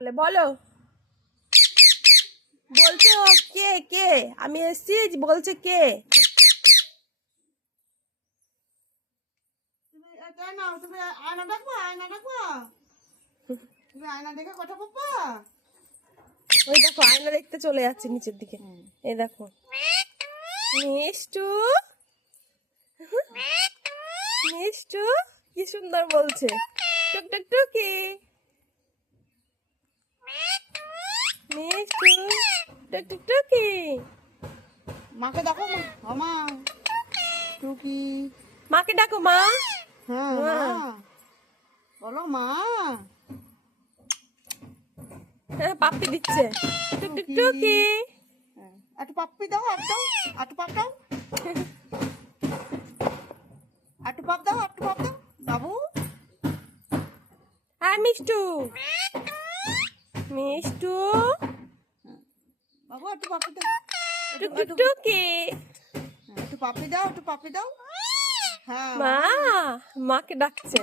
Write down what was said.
বলো, বলছে ও কে কে, আমি এসছি বলছে কে। তুমি আয়না দেখবো, আয়না দেখবো, তুমি আয়না দেখে কথা বলবো। ওই দেখো আয়না দেখতে চলে যাচ্ছে নিচের দিকে। এই দেখো মিষ্টু, মিষ্টু কি সুন্দর বলছে, টুক টুক টুকি, মিষ্টু টুক টুক টুকি। মাকে দেখো, মা টুকি। মাকে ডাকো মা। হ্যাঁ মা, বলো মা। হ্যাঁ পাপ্পি দিচ্ছে, টুক টুক টুকি। একটু পাপ্পি দাও, একটু একটু পাপ দাও, একটু পাপ দাও, একটু পাপ দাও বাবু। হ্যাঁ মিষ্টু, মিষ্টু বাবু একটু পাপি দাও, টুক টুক টুকি। একটু পাপি দাও, একটু পাপি দাও। হ্যাঁ মা, মাকে ডাকছে।